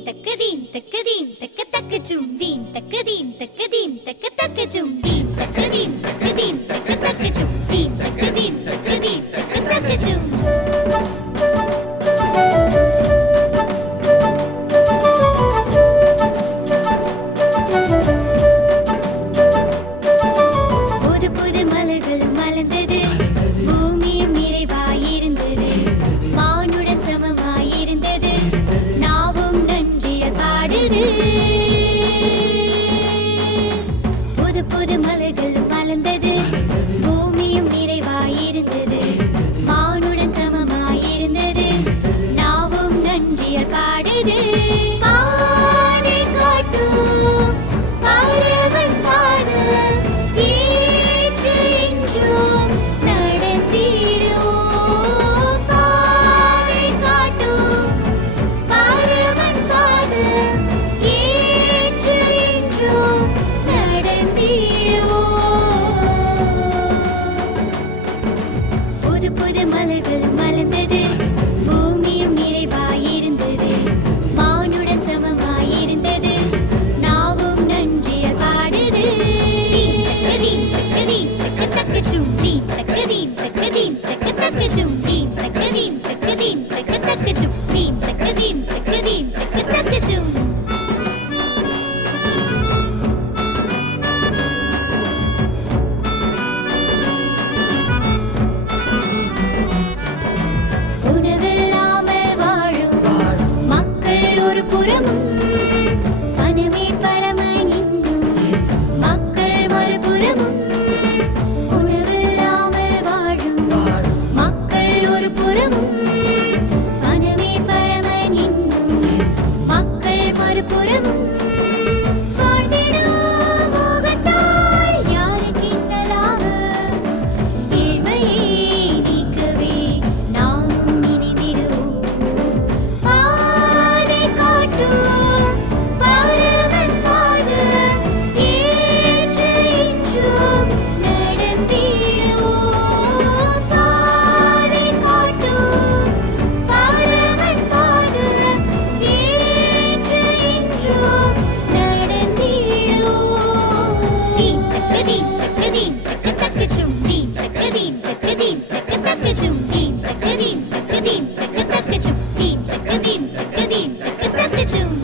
தக்கதீம் தக்கதீம் தக்க தக்கஜும் தீம் தக்கதீம் தக்கதீம் தக்க தக்கஜும் தீம் தக்கதீம் தக்கதீம் தக்க தக்கஜும் தீம் தக்கதீம் தக்கதீம் தக்க தக்கஜும் புது புது மலர்கள் மலர்ந்தது பூமியும் நிறைவாயிருந்தது வானுடன் சமமாயிருந்தது நாவும் நன்றிய பாடுது புது புது மலர்கள் மலர்ந்தது பூமியும் நிறைவாயிருந்தது வானுடன் சமமாயிருந்தது நாவும் நன்றிய பாடுது பாதை காட்டும் பரவன் பாதம் ஏற்று இன்றும் நடந்திடுவோம் பாதை காட்டும் பரவன் பாதம் ஏற்று இன்றும் நடந்திடுவோம் புது புது மலர்கள் மலர்ந்தது பூமியும் நிறைவாயிருந்தது வானுடன் சமமாயிருந்தது நாவும் நன்றிய பாடுது தக்கதீம் தக்கதீம் தக்க தக்கஜும் தீம் தக்கதீம் தக்கதீம் தக்க தக்கஜும் தீம் தக்கதீம் தக்கதீம் தக்க தக்கஜும் தீம் தக்கதீம் தக்கதீம் தக்க தக்கஜும் உணவில்லாமல் வாழும் மக்கள் ஒரு புறமும் பணமே பரமன் இன்னும் மக்கள் மறுபுறமும் உணவில்லாமல் வாழும் மக்கள் ஒரு புறமும் பணமே பரமன் இன்னும் மக்கள் மறுபுறமும் வாழ்ந்திடும் மோகத்தால் யாருக்கு இன்னலாக ஏழ்மையை நீக்கவே நாமும் இனிதிடுவோம் பாதை காட்டும் பரமன் பாதம் ஏற்று இன்றும் நடந்திடுவோம் பாதை காட்டும் பரமன் பாதம் ஏற்று இன்றும் நடந்திடுவோம் தீம் தக்கதீம் தக்கதீம் தக்க தக்கஜும் தீம் தக்கதீம் தக்கதீம் தக்க தக்கஜும் தீம் தக்கதீம் தக்கதீம் தக்க தக்கஜும் தீம் தக்கதீம் தக்கதீம் தக்க தக்கஜும்